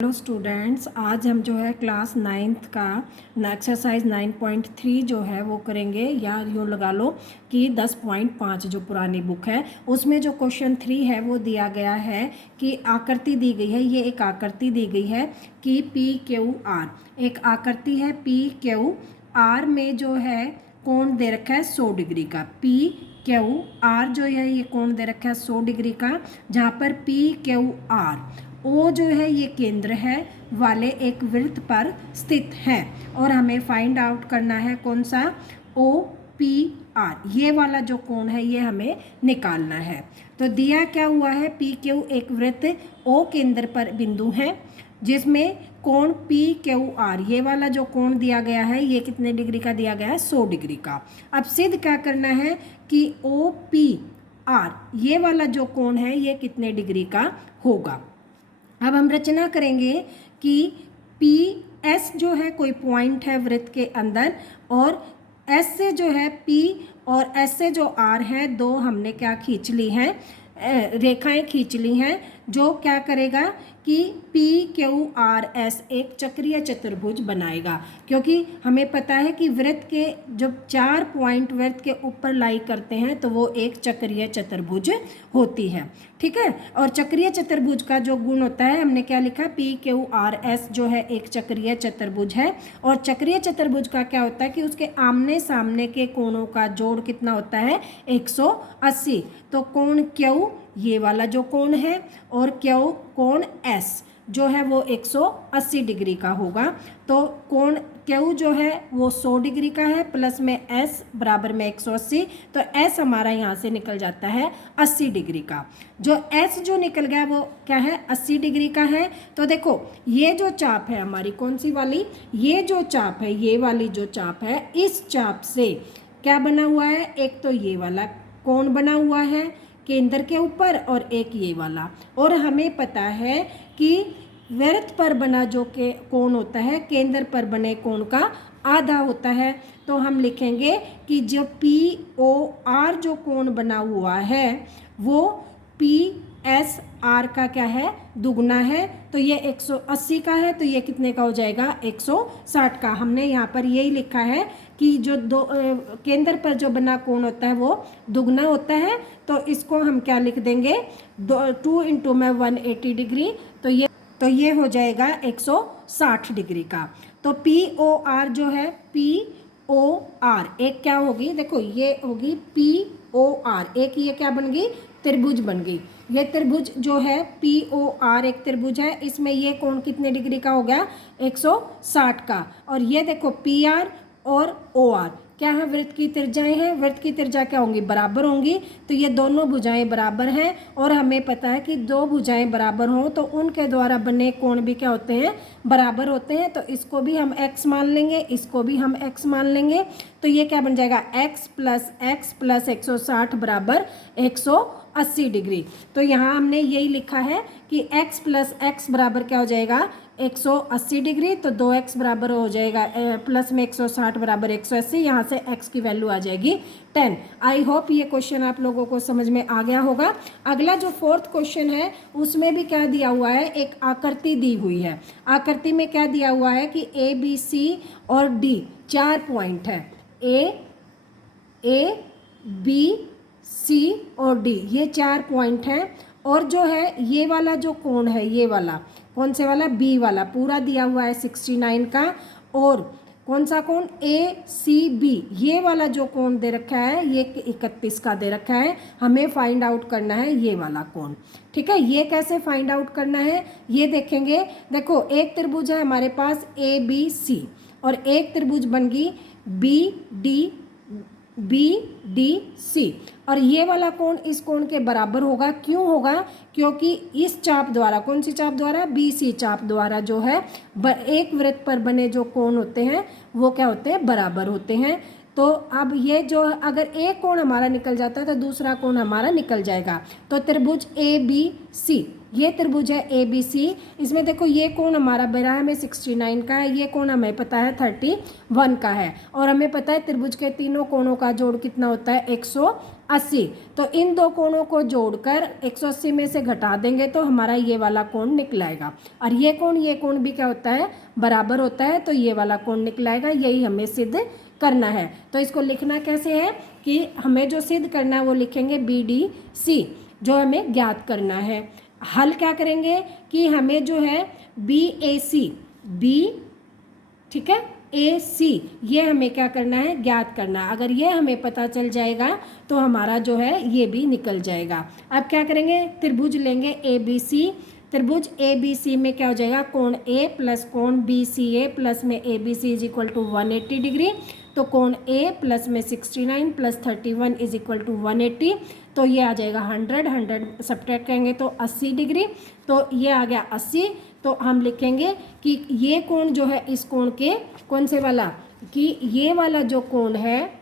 Hello students, आज हम जो है क्लास 9th का एक्सरसाइज 9.3 जो है वो करेंगे, या यूँ लगा लो कि 10.5 जो पुरानी बुक है उसमें जो क्वेश्चन 3 है वो दिया गया है कि आकृति दी गई है। ये एक आकृति दी गई है कि पी क्यू आर, एक आकृति है पी क्यू आर में जो है कोण दे रखा है 100 डिग्री का। पी क्यू आर जो है ये कोण दे रखा है 100 डिग्री का, जहाँ पर पी क्यू आर ओ जो है ये केंद्र है वाले एक वृत्त पर स्थित है, और हमें फाइंड आउट करना है कौन सा, ओ पी आर, ये वाला जो कोण है ये हमें निकालना है। तो दिया क्या हुआ है, पी क्यू एक वृत्त ओ केंद्र पर बिंदु है जिसमें कोण पी क्यू आर, ये वाला जो कोण दिया गया है ये कितने डिग्री का दिया गया है, 100 डिग्री का। अब सिद्ध क्या करना है कि ओ पी आर ये वाला जो कोण है ये कितने डिग्री का होगा। अब हम रचना करेंगे कि पी एस जो है कोई पॉइंट है वृत्त के अंदर, और एस से जो है पी और एस से जो आर है, दो हमने क्या खींच ली हैं, रेखाएं खींच ली हैं, जो क्या करेगा कि पी क्यू आर एस एक चक्रीय चतुर्भुज बनाएगा। क्योंकि हमें पता है कि वृत्त के जब 4 पॉइंट वृत्त के ऊपर लाई करते हैं तो वो एक चक्रीय चतुर्भुज होती है, ठीक है। और चक्रीय चतुर्भुज का जो गुण होता है, हमने क्या लिखा, पी क्यू आर एस जो है एक चक्रीय चतुर्भुज है। और चक्रीय चतुर्भुज का क्या होता है कि उसके आमने सामने के कोणों का जोड़ कितना होता है, 180। तो कोण क्यू ये वाला जो कोण है, और क्यू कोण एस जो है वो 180 डिग्री का होगा। तो कोण क्यू जो है वो 100 डिग्री का है, प्लस में एस बराबर में 180, तो एस हमारा यहाँ से निकल जाता है 80 डिग्री का। जो एस जो निकल गया वो क्या है, 80 डिग्री का है। तो देखो ये जो चाप है हमारी, कौन सी वाली, ये जो चाप है, ये वाली जो चाप है, इस चाप से क्या बना हुआ है, एक तो ये वाला कोण बना हुआ है केंद्र के ऊपर, और एक ये वाला। और हमें पता है कि वृत्त पर बना जो के कोण होता है केंद्र पर बने कोण का आधा होता है। तो हम लिखेंगे कि जो पी ओ आर जो कोण बना हुआ है वो पी एस आर का क्या है, दुगना है। तो ये 180 का है, तो ये कितने का हो जाएगा, 160 का। हमने यहाँ पर यही लिखा है कि जो दो केंद्र पर जो बना कोण होता है वो दुगना होता है। तो इसको हम क्या लिख देंगे, 2 इंटू में 180 डिग्री, तो ये हो जाएगा 160 डिग्री का। तो पी ओ आर जो है, पी ओ आर एक क्या होगी, देखो ये होगी पी ओ आर, एक ये क्या बन गई, त्रिभुज बन गई। ये त्रिभुज जो है पी ओ आर एक त्रिभुज है, इसमें ये कोण कितने डिग्री का हो गया, 160 का। और ये देखो पी आर और ओ आर क्या है, वृत्त की त्रिज्याएं हैं, वृत्त की त्रिज्या क्या होंगी, बराबर होंगी। तो ये दोनों भुजाएं बराबर हैं, और हमें पता है कि दो भुजाएं बराबर हों तो उनके द्वारा बने कोण भी क्या होते हैं, बराबर होते हैं। तो इसको भी हम x मान लेंगे, इसको भी हम x मान लेंगे। तो ये क्या बन जाएगा, x प्लस 160 बराबर 180 डिग्री। तो यहाँ हमने यही लिखा है कि x प्लस x बराबर क्या हो जाएगा, 180 डिग्री। तो 2x बराबर हो जाएगा प्लस में 160 बराबर 180, यहाँ से x की वैल्यू आ जाएगी 10। आई होप ये क्वेश्चन आप लोगों को समझ में आ गया होगा। अगला जो 4th क्वेश्चन है उसमें भी क्या दिया हुआ है, एक आकृति दी हुई है। आकृति में क्या दिया हुआ है कि ए बी सी और डी 4 पॉइंट है, ए बी सी और डी ये 4 पॉइंट हैं। और जो है ये वाला जो कोण है, ये वाला कौन से वाला, बी वाला, पूरा दिया हुआ है 69 का। और कौन सा कोण, ए सी बी ये वाला जो कोण दे रखा है ये 31 का दे रखा है। हमें फाइंड आउट करना है ये वाला कोण, ठीक है। ये कैसे फाइंड आउट करना है ये देखेंगे। देखो एक त्रिभुज है हमारे पास ए बी सी, और एक त्रिभुज बन गई बी डी सी, और ये वाला कोण इस कोण के बराबर होगा। क्यों होगा, क्योंकि इस चाप द्वारा, कौन सी चाप द्वारा, बी सी चाप द्वारा जो है एक वृत्त पर बने जो कोण होते हैं वो क्या होते हैं, बराबर होते हैं। तो अब ये जो अगर एक कोण हमारा निकल जाता है तो दूसरा कोण हमारा निकल जाएगा। तो त्रिभुज ए बी सी ये त्रिभुज है ABC। इसमें देखो ये कोण हमारा बना है हमें 69 का है, ये कोण हमें पता है 31 का है, और हमें पता है त्रिभुज के तीनों कोणों का जोड़ कितना होता है 180। तो इन दो कोणों को जोड़कर 180 में से घटा देंगे तो हमारा ये वाला कोण निकल आएगा, और ये कोण भी क्या होता है बराबर होता है, तो ये वाला कोण निकल आएगा। यही हमें सिद्ध करना है। तो इसको लिखना कैसे है कि हमें जो सिद्ध करना है वो लिखेंगे BDC, जो हमें ज्ञात करना है। हल क्या करेंगे कि हमें जो है BAC ठीक है AC ये हमें क्या करना है ज्ञात करना है। अगर ये हमें पता चल जाएगा तो हमारा जो है ये भी निकल जाएगा। अब क्या करेंगे, त्रिभुज लेंगे ABC। त्रिभुज ABC में क्या हो जाएगा, कोण A प्लस कोण BCA प्लस में ABC is equal to 180 degree. तो कोण A प्लस में 69 प्लस 31 इज इक्वल टू 180। तो ये आ जाएगा 100 सब्ट्रैक्ट करेंगे तो 80 डिग्री। तो ये आ गया 80। तो हम लिखेंगे कि ये कोण जो है इस कोण के कौन से वाला, कि ये वाला जो कोण है,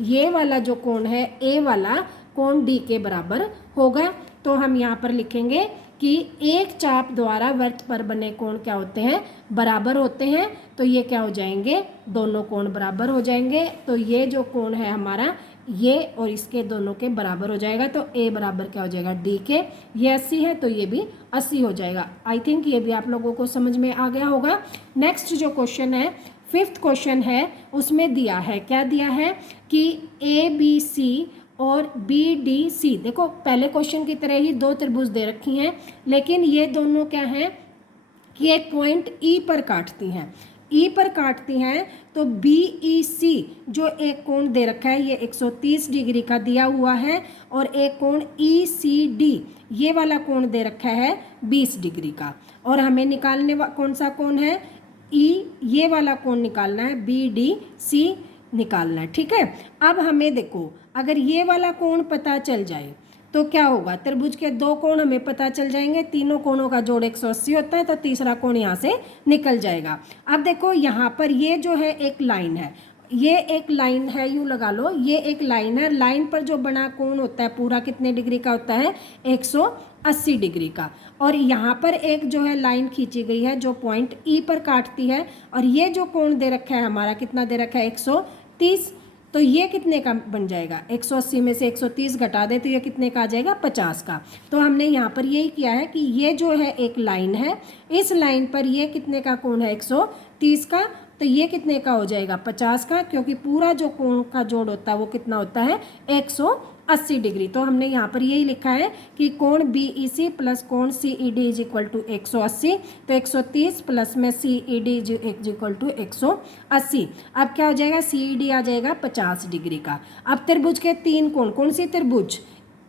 ये वाला जो कोण है A वाला कोण D के बराबर होगा। तो हम यहाँ पर लिखेंगे कि एक चाप द्वारा वृत्त पर बने कोण क्या होते हैं बराबर होते हैं। तो ये क्या हो जाएंगे, दोनों कोण बराबर हो जाएंगे। तो ये जो कोण है हमारा ये और इसके दोनों के बराबर हो जाएगा। तो A बराबर क्या हो जाएगा D के, ये 80 है तो ये भी 80 हो जाएगा। आई थिंक ये भी आप लोगों को समझ में आ गया होगा। नेक्स्ट जो क्वेश्चन है 5th क्वेश्चन है, उसमें दिया है क्या दिया है कि ABC और BDC, देखो पहले क्वेश्चन की तरह ही दो त्रिभुज दे रखी हैं, लेकिन ये दोनों क्या हैं कि एक पॉइंट E पर काटती हैं। E पर काटती हैं तो BEC जो एक कोण दे रखा है ये 130 डिग्री का दिया हुआ है, और एक कोण ECD ये वाला कोण दे रखा है 20 डिग्री का। और हमें निकालने कौन सा कोण है, ये वाला कोण निकालना है, BDC निकालना है। ठीक है, अब हमें देखो अगर ये वाला कोण पता चल जाए तो क्या होगा, त्रिभुज के दो कोण हमें पता चल जाएंगे, तीनों कोणों का जोड़ 180 होता है, तो तीसरा कोण यहाँ से निकल जाएगा। अब देखो यहाँ पर ये जो है एक लाइन है, ये एक लाइन है, यूँ लगा लो ये एक लाइन है। लाइन पर जो बना कोण होता है पूरा कितने डिग्री का होता है 180 डिग्री का। और यहाँ पर एक जो है लाइन खींची गई है जो पॉइंट E पर काटती है, और ये जो कोण दे रखा है हमारा कितना दे रखा है 130। तो ये कितने का बन जाएगा, 180 में से 130 घटा दे तो ये कितने का आ जाएगा 50 का। तो हमने यहाँ पर यही किया है कि ये जो है एक लाइन है, इस लाइन पर ये कितने का कोण है 130 का, तो ये कितने का हो जाएगा 50 का, क्योंकि पूरा जो कोण का जोड़ होता है वो कितना होता है 180 डिग्री। तो हमने यहाँ पर यही लिखा है कि कोण BEC प्लस कोण CED इज इक्वल टू 180। तो 130 प्लस में CED इज इक्वल टू 180। अब क्या हो जाएगा, CED आ जाएगा 50 डिग्री का। अब त्रिभुज के तीन कोण, कौन सी त्रिभुज,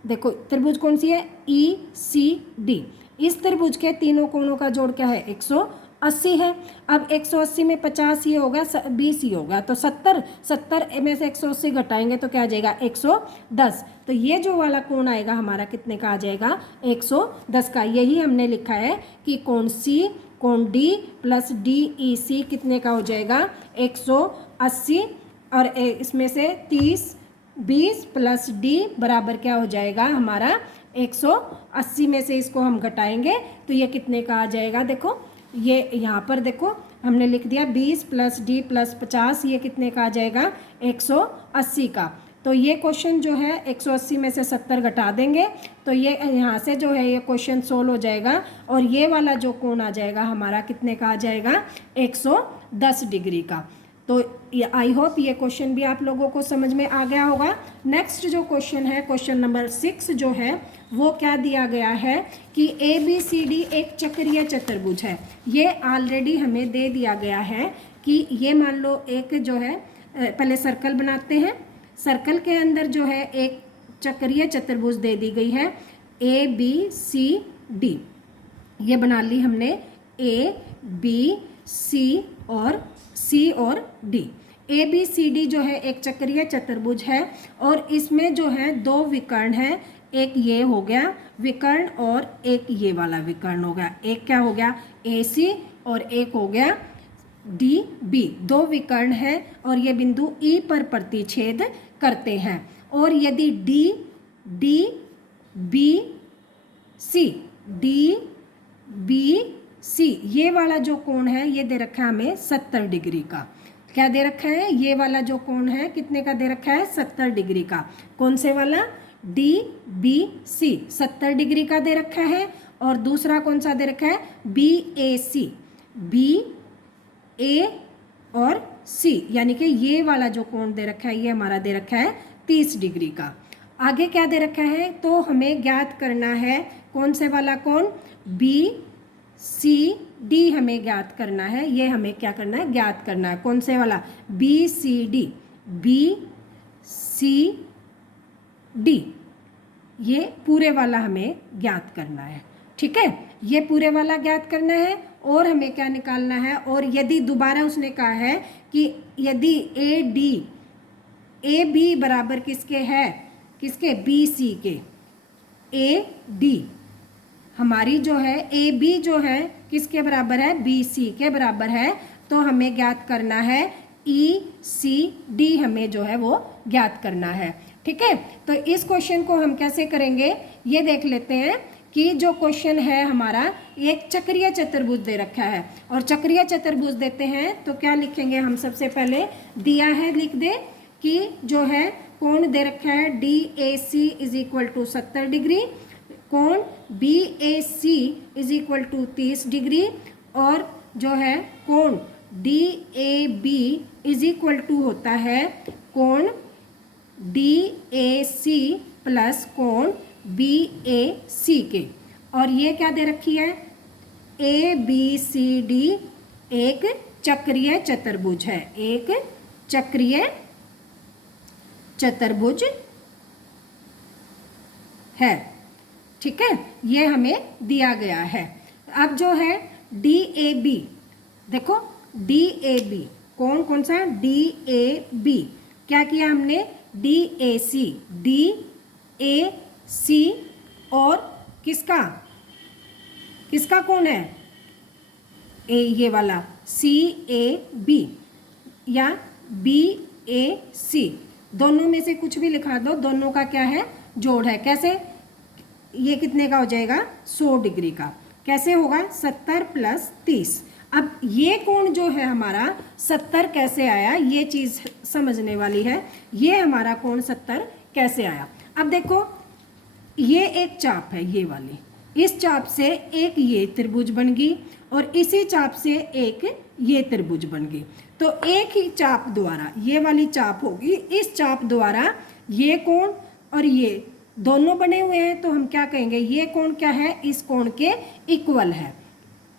देखो त्रिभुज कौन सी है ECD, इस त्रिभुज के तीनों कोणों का जोड़ क्या है 180 है। अब 180 में 50 ये होगा 20 ही होगा, तो 70 में से 180 घटाएंगे तो क्या आ जाएगा 110। तो ये जो वाला कोण आएगा हमारा कितने का आ जाएगा 110 का। यही हमने लिखा है कि कोण C कोण D प्लस DEC कितने का हो जाएगा 180, और इसमें से 20 प्लस D बराबर क्या हो जाएगा हमारा 180 में से इसको हम घटाएंगे तो ये कितने का आ जाएगा, देखो ये यहाँ पर देखो हमने लिख दिया 20 प्लस D प्लस 50, ये कितने का आ जाएगा 180 का। तो ये क्वेश्चन जो है 180 में से 70 घटा देंगे तो ये यहाँ से जो है ये क्वेश्चन सोल्व हो जाएगा, और ये वाला जो कोण आ जाएगा हमारा कितने का आ जाएगा 110 डिग्री का। तो आई होप ये क्वेश्चन भी आप लोगों को समझ में आ गया होगा। नेक्स्ट जो क्वेश्चन है क्वेश्चन नंबर 6 जो है वो क्या दिया गया है कि ABCD एक चक्रीय चतुर्भुज है। ये ऑलरेडी हमें दे दिया गया है कि ये मान लो एक जो है पहले सर्कल बनाते हैं, सर्कल के अंदर जो है एक चक्रीय चतुर्भुज दे दी गई है ABCD, ये बना ली हमने ABC और C और D। ABCD जो है एक चक्रीय चतुर्भुज है, और इसमें जो है दो विकर्ण हैं, एक ये हो गया विकर्ण और एक ये वाला विकर्ण हो गया। एक क्या हो गया AC और एक हो गया DB, दो विकर्ण है और ये बिंदु E पर प्रतिच्छेद करते हैं। और यदि DBC डी बी सी, ये वाला जो कोण है ये दे रखा है हमें 70 डिग्री का। क्या दे रखा है? ये वाला जो कोण है कितने का दे रखा है? 70 डिग्री का। कौन से वाला? डी बी सी 70 डिग्री का दे रखा है। और दूसरा कौन सा दे रखा है? बी ए सी, बी ए और सी, यानी कि ये वाला जो कोण दे रखा है ये हमारा दे रखा है 30 डिग्री का। आगे क्या दे रखा है? तो हमें ज्ञात करना है कौन से वाला कोण? बी सी डी हमें ज्ञात करना है। ये हमें क्या करना है? ज्ञात करना है। कौन से वाला? B C D, B C D, ये पूरे वाला हमें ज्ञात करना है। ठीक है, ये पूरे वाला ज्ञात करना है। और हमें क्या निकालना है? और यदि दोबारा उसने कहा है कि यदि ए डी ए बी बराबर किसके है? किसके? बी सी के। ए डी हमारी जो है ए बी जो है किसके बराबर है? बी सी के बराबर है। तो हमें ज्ञात करना है ई सी डी, हमें जो है वो ज्ञात करना है। ठीक है, तो इस क्वेश्चन को हम कैसे करेंगे ये देख लेते हैं कि जो क्वेश्चन है हमारा एक चक्रीय चतुर्भुज दे रखा है। और चक्रीय चतुर्भुज देते हैं तो क्या लिखेंगे हम? सबसे पहले दिया है लिख दे कि जो है कोण दे रखा है D A C is equal to 70 degree, कोण B A C is equal to 30 degree, और जो है कोण D A B is equal to होता है कोण डी ए सी प्लस कोण बी ए सी के। और ये क्या दे रखी है? ए बी सी डी एक चक्रीय चतुर्भुज है, एक चक्रीय चतुर्भुज है। ठीक है, ये हमें दिया गया है। अब जो है डी ए बी, देखो डी ए बी कौन कौन सा? डी ए बी क्या किया हमने? D A C, D A सी और किसका किसका कौन है? ए, ये वाला सी ए बी या बी ए सी, दोनों में से कुछ भी लिखा दो, दोनों का क्या है? जोड़ है। कैसे? ये कितने का हो जाएगा? 100 डिग्री का। कैसे होगा? 70 प्लस 30। अब ये कोण जो है हमारा 70 कैसे आया, ये चीज़ समझने वाली है। ये हमारा कोण 70 कैसे आया? अब देखो ये एक चाप है, ये वाली, इस चाप से एक ये त्रिभुज बन गई और इसी चाप से एक ये त्रिभुज बन गई। तो एक ही चाप द्वारा, ये वाली चाप होगी, इस चाप द्वारा ये कोण और ये दोनों बने हुए हैं, तो हम क्या कहेंगे? ये कोण क्या है? इस कोण के इक्वल है।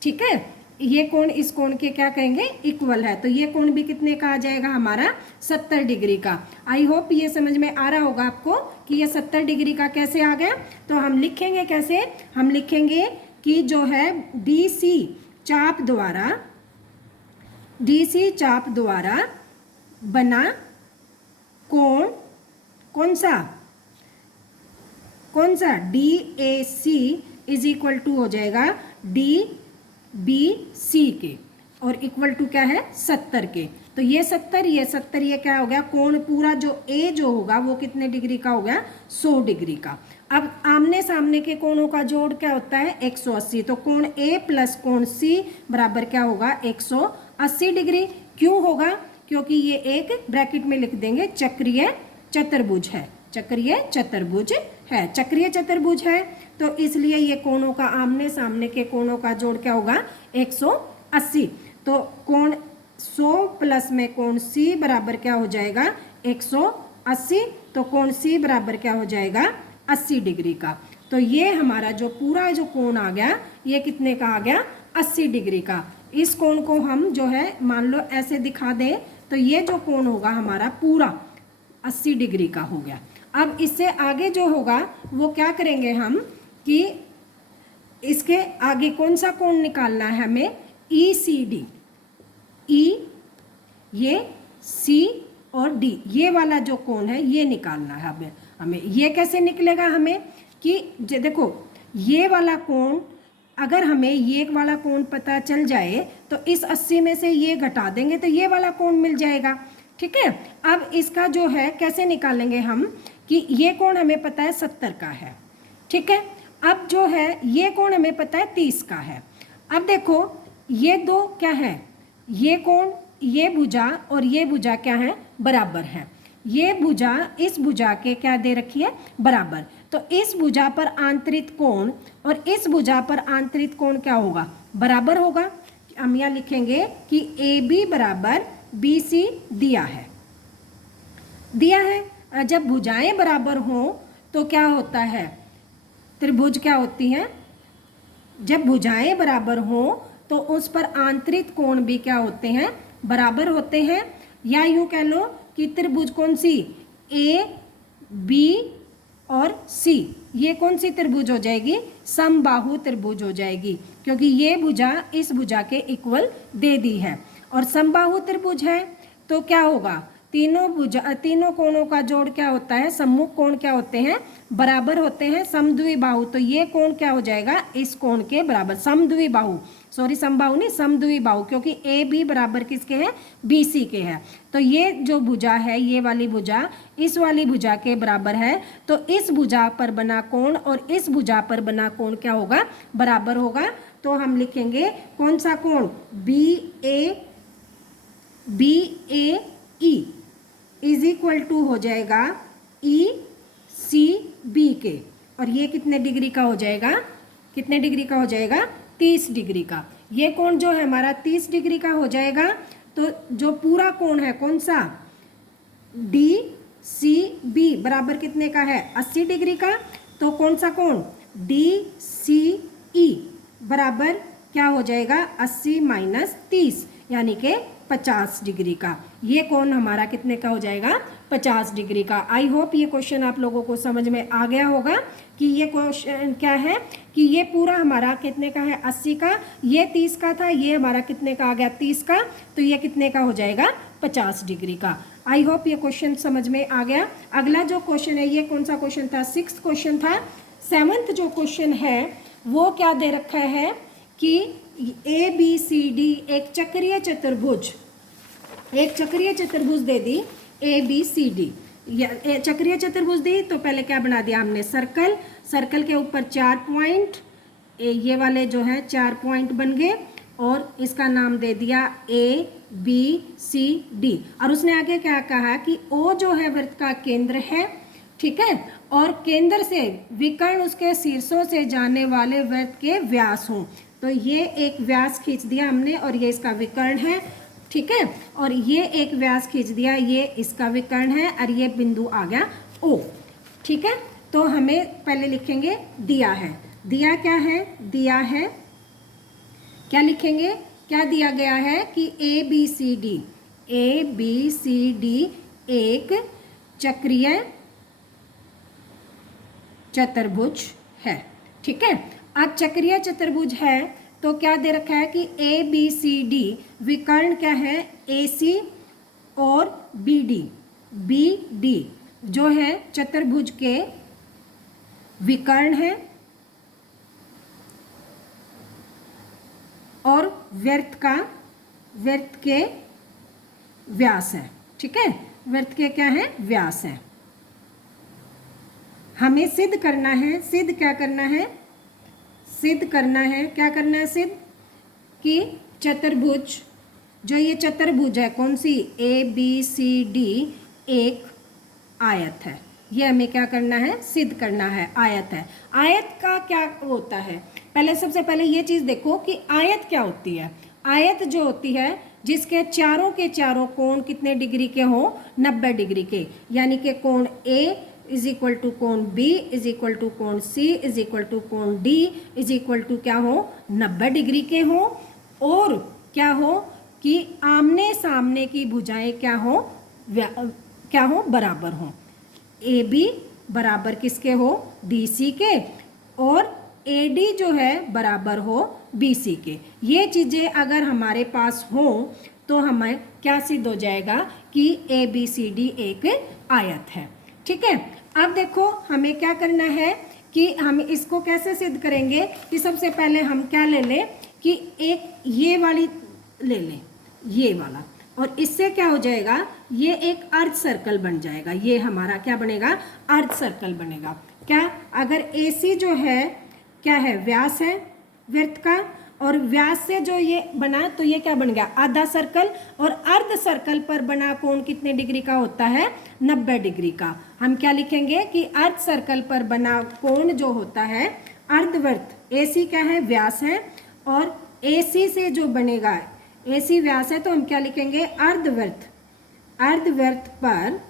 ठीक है, ये कोण इस कोण के क्या कहेंगे? इक्वल है। तो ये कोण भी कितने का आ जाएगा? हमारा 70 डिग्री का। आई होप ये समझ में आ रहा होगा आपको कि ये 70 डिग्री का कैसे आ गया। तो हम लिखेंगे कैसे? हम लिखेंगे कि जो है डीसी चाप द्वारा, डीसी चाप द्वारा बना कोण कौन सा? कौन सा? D A C is equal to हो जाएगा डी बी सी के, और इक्वल टू क्या है? 70 के। तो ये 70, ये 70, ये क्या हो गया? कोण पूरा जो ए जो होगा वो कितने डिग्री का हो गया? 100 डिग्री का। अब आमने सामने के कोणों का जोड़ क्या होता है? 180। तो कोण ए प्लस कोण सी बराबर क्या होगा? 180 डिग्री। क्यों होगा? क्योंकि ये एक ब्रैकेट में लिख देंगे चक्रीय चतुर्भुज है, चक्रीय चतुर्भुज है, चक्रीय चतुर्भुज है। तो इसलिए ये कोणों का आमने सामने के कोणों का जोड़ क्या होगा? 180। तो कोण 100 प्लस में कोण सी बराबर क्या हो जाएगा? 180। तो कोण सी बराबर क्या हो जाएगा? 80 डिग्री का। तो ये हमारा जो पूरा जो कोण आ गया ये कितने का आ गया? 80 डिग्री का। इस कोण को हम जो है मान लो ऐसे दिखा दें तो ये जो कोण होगा हमारा पूरा 80 डिग्री का हो गया। अब इससे आगे जो होगा वो क्या करेंगे हम कि इसके आगे कौन सा कोण निकालना है हमें? ई सी डी, ई ये सी और डी, ये वाला जो कोण है ये निकालना है हमें। ये कैसे निकलेगा? हमें कि देखो ये वाला कोण, अगर हमें ये वाला कोण पता चल जाए तो इस 80 में से ये घटा देंगे तो ये वाला कोण मिल जाएगा। ठीक है, अब इसका जो है कैसे निकालेंगे हम कि ये कोण हमें पता है 70 का है। ठीक है, अब जो है ये कोण हमें पता है 30 का है। अब देखो ये दो क्या है, ये कोण, ये भुजा और ये भुजा क्या है, बराबर है। ये भुजा इस भुजा के क्या दे रखी है, बराबर। तो इस भुजा पर आंतरिक कोण और इस भुजा पर आंतरिक कोण क्या होगा, बराबर होगा। हम यहाँ लिखेंगे कि ए बी बराबर बी सी दिया है, दिया है। जब भुजाएं बराबर हों तो क्या होता है, त्रिभुज क्या होती है, जब भुजाएं बराबर हों तो उस पर आंतरिक कोण भी क्या होते हैं, बराबर होते हैं। या यूं कह लो कि त्रिभुज कौन सी, ए बी और सी, ये कौन सी त्रिभुज हो जाएगी, समबाहु त्रिभुज हो जाएगी, क्योंकि ये भुजा इस भुजा के इक्वल दे दी है। और समबाहु त्रिभुज है तो क्या होगा, तीनों कोणों का जोड़ क्या होता है, सम्मुख कोण क्या होते हैं, बराबर होते हैं। समद्विबाहु, तो ये कोण क्या हो जाएगा, इस कोण के बराबर। समद्विबाहु, सॉरी समबाहु नहीं, समद्विबाहु, क्योंकि ए बी बराबर किसके हैं, बी सी के हैं। तो ये जो भुजा है, ये वाली भुजा इस वाली भुजा के बराबर है, तो इस भुजा पर बना कोण और इस भुजा पर बना कोण क्या होगा, बराबर होगा। तो हम लिखेंगे कौन सा कोण, B A E is equal to हो जाएगा ई सी बी के। और ये कितने डिग्री का हो जाएगा, कितने डिग्री का हो जाएगा, 30 डिग्री का। ये कोण जो है हमारा 30 डिग्री का हो जाएगा। तो जो पूरा कोण है कौन सा, डी सी बी बराबर कितने का है, 80 डिग्री का। तो कौन सा कोण, डी सी ई बराबर क्या हो जाएगा, 80 माइनस 30 यानी कि 50 डिग्री का। ये कोण हमारा कितने का हो जाएगा, 50 डिग्री का। आई होप ये क्वेश्चन आप लोगों को समझ में आ गया होगा कि ये क्वेश्चन क्या है, कि ये पूरा हमारा कितने का है, 80 का, ये 30 का था, ये हमारा कितने का आ गया, 30 का, तो ये कितने का हो जाएगा, 50 डिग्री का। आई होप ये क्वेश्चन समझ में आ गया। अगला जो क्वेश्चन है, ये कौन सा क्वेश्चन था, 6th क्वेश्चन था। 7th जो क्वेश्चन है वो क्या दे रखा है कि ए बी सी डी एक चक्रीय चतुर्भुज, एक चक्रीय चतुर्भुज दे दी ए बी सी डी, चक्रीय चतुर्भुज दी। तो पहले क्या बना दिया हमने, सर्कल, सर्कल के ऊपर 4 पॉइंट, ये वाले जो है 4 पॉइंट बन गए और इसका नाम दे दिया ए बी सी डी। और उसने आगे क्या कहा कि ओ जो है वृत्त का केंद्र है, ठीक है, और केंद्र से विकर्ण उसके शीर्षों से जाने वाले वृत्त के व्यास हों। तो ये एक व्यास खींच दिया हमने और ये इसका विकर्ण है, ठीक है, और ये एक व्यास खींच दिया, ये इसका विकर्ण है और ये बिंदु आ गया ओ, ठीक है। तो हमें पहले लिखेंगे दिया है, दिया क्या है, दिया है, क्या लिखेंगे, क्या दिया गया है कि ए बी सी डी एक चक्रीय चतुर्भुज है, ठीक है। अब चक्रीय चतुर्भुज है तो क्या दे रखा है कि ए बी सी डी विकर्ण क्या है, ए सी और बी डी जो है चतुर्भुज के विकर्ण है और वृत्त के व्यास है, ठीक है, वृत्त के क्या है, व्यास है। हमें सिद्ध करना है, सिद्ध क्या करना है, सिद्ध करना है, क्या करना है, सिद्ध कि चतुर्भुज, जो ये चतुर्भुज है कौन सी, ए बी सी डी एक आयत है। ये हमें क्या करना है, सिद्ध करना है, आयत है। आयत का क्या होता है, पहले सबसे पहले ये चीज़ देखो कि आयत क्या होती है। आयत जो होती है जिसके चारों के चारों कोण कितने डिग्री के हों, 90 डिग्री के, यानी कि कोण ए इज इक्वल टू कोण बी इज इक्वल टू कोण सी इज इक्वल टू कोण डी इज इक्वल टू क्या हो, 90 डिग्री के हो, और क्या हो कि आमने सामने की भुजाएं क्या हो, बराबर हो। ए बी बराबर किसके हो, डी सी के, और ए डी जो है बराबर हो बी सी के। ये चीज़ें अगर हमारे पास हो तो हमें क्या सिद्ध हो जाएगा कि ए बी सी डी एक आयत है, ठीक है। अब देखो हमें क्या करना है कि हम इसको कैसे सिद्ध करेंगे कि सबसे पहले हम क्या ले लें कि एक ये वाली ले लें, ये वाला, और इससे क्या हो जाएगा, ये एक अर्ध सर्कल बन जाएगा। ये हमारा क्या बनेगा, अर्ध सर्कल बनेगा। क्या, अगर AC जो है क्या है, व्यास है वृत्त का, और व्यास से जो ये बना तो ये क्या बन गया, आधा सर्कल। और अर्ध सर्कल पर बना कोण कितने डिग्री का होता है, 90 डिग्री का। हम क्या लिखेंगे कि अर्ध सर्कल पर बना कोण जो होता है अर्धवृत्त, AC क्या है, व्यास है, और AC से जो बनेगा, AC व्यास है, तो हम क्या लिखेंगे, अर्धवृत्त। अर्धवृत्त पर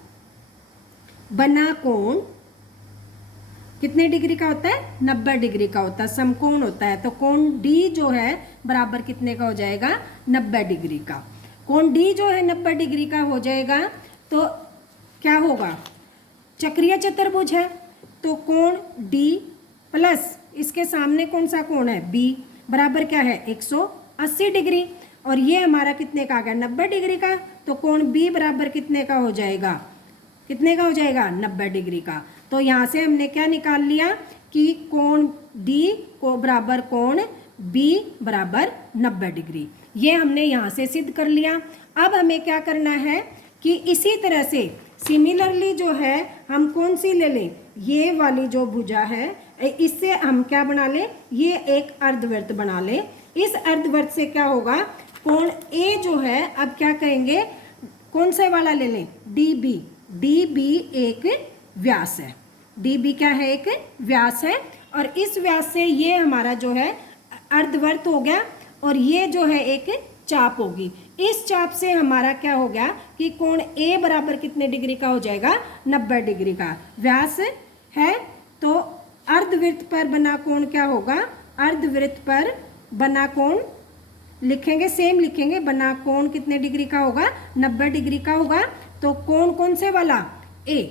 बना कोण कितने डिग्री का होता है, 90 डिग्री का होता है, समकोण होता है। तो कोण D जो है बराबर कितने का हो जाएगा, 90 डिग्री का। कोण D जो है 90 डिग्री का हो जाएगा, तो क्या होगा, चक्रीय चतुर्भुज है, तो कोण D प्लस इसके सामने कौन सा कोण है, B, बराबर क्या है, 180 डिग्री। और ये हमारा कितने का आ गया, 90 डिग्री का। तो कोण B बराबर कितने का हो जाएगा, कितने का हो जाएगा, 90 डिग्री का। तो यहाँ से हमने क्या निकाल लिया कि कोण D को बराबर कोण B बराबर 90 डिग्री। ये हमने यहाँ से सिद्ध कर लिया। अब हमें क्या करना है कि इसी तरह से सिमिलरली जो है हम कौन सी ले लें, ये वाली जो भुजा है, इससे हम क्या बना लें, ये एक अर्धवृत्त बना लें। इस अर्धवृत्त से क्या होगा, कोण A जो है, अब क्या करेंगे, कौन से वाला ले लें, DB। DB एक व्यास है, DB क्या है, एक व्यास है। और इस व्यास से ये हमारा जो है अर्धवृत्त हो गया, और ये जो है एक चाप होगी। इस चाप से हमारा क्या हो गया कि कोण A बराबर कितने डिग्री का हो जाएगा, 90 डिग्री का। व्यास है तो अर्धवृत्त पर बना कोण क्या होगा, अर्धवृत्त पर बना कोण लिखेंगे, सेम लिखेंगे, बना कोण कितने डिग्री का होगा, 90 डिग्री का होगा। तो कोण कौन से वाला, A,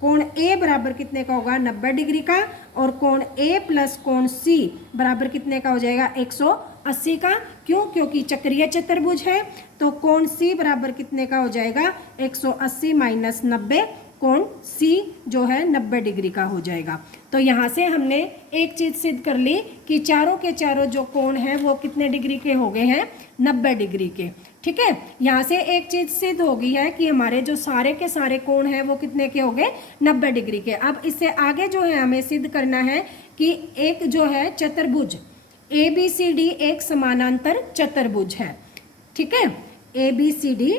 कोण A बराबर कितने का होगा, 90 डिग्री का। और कोण A प्लस कोण C बराबर कितने का हो जाएगा, 180 का। क्यों, क्योंकि चक्रीय चतुर्भुज है। तो कोण C बराबर कितने का हो जाएगा, 180 माइनस 90, कोण C जो है 90 डिग्री का हो जाएगा। तो यहाँ से हमने एक चीज़ सिद्ध कर ली कि चारों के चारों जो कोण हैं वो कितने डिग्री के हो गए हैं, 90 डिग्री के। ठीक है, यहाँ से एक चीज़ सिद्ध हो गई है कि हमारे जो सारे के सारे कोण हैं वो कितने के हो गए, 90 डिग्री के। अब इससे आगे जो है हमें सिद्ध करना है कि एक जो है चतुर्भुज ABCD एक समानांतर चतुर्भुज है। ठीक है, ABCD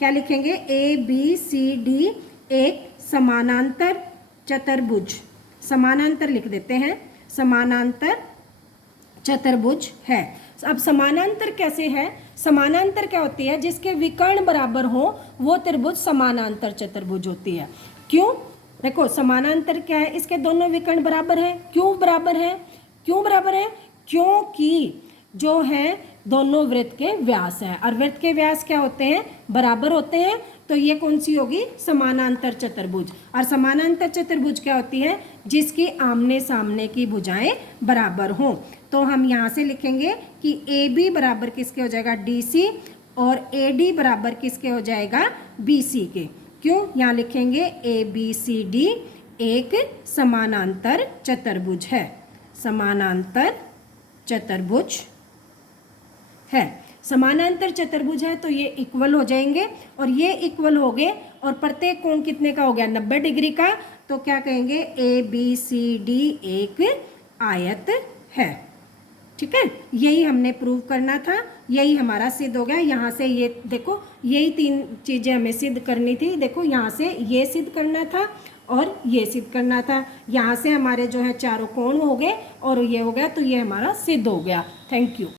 क्या लिखेंगे, ABCD एक समानांतर चतुर्भुज, समानांतर लिख देते हैं, समानांतर चतुर्भुज है। अब समानांतर कैसे है, समानांतर क्या होती है, जिसके विकर्ण बराबर हो वो त्रिभुज समानांतर चतुर्भुज होती है। क्यों, देखो समानांतर क्या है, इसके दोनों विकर्ण बराबर हैं। क्यों बराबर है, क्यों बराबर है, क्योंकि जो है दोनों वृत्त के व्यास हैं, और वृत्त के व्यास क्या होते हैं, बराबर होते हैं। तो ये कौन सी होगी, समानांतर चतुर्भुज। और समानांतर चतुर्भुज क्या होती है, जिसकी आमने सामने की भुजाएं बराबर हों। तो हम यहाँ से लिखेंगे कि AB बराबर किसके हो जाएगा, DC, और AD बराबर किसके हो जाएगा, BC के। क्यों, यहाँ लिखेंगे ABCD एक समानांतर चतुर्भुज है, समानांतर चतुर्भुज है। समानांतर चतुर्भुज है तो ये इक्वल हो जाएंगे, और ये इक्वल हो गए, और प्रत्येक कोण कितने का हो गया, 90 डिग्री का। तो क्या कहेंगे, ABCD एक आयत है। ठीक है, यही हमने प्रूव करना था, यही हमारा सिद्ध हो गया। यहाँ से ये देखो, यही 3 चीज़ें हमें सिद्ध करनी थी। देखो यहाँ से ये सिद्ध करना था और ये सिद्ध करना था। यहाँ से हमारे जो है चारों कोण हो गए और ये हो गया, तो ये हमारा सिद्ध हो गया। Thank you.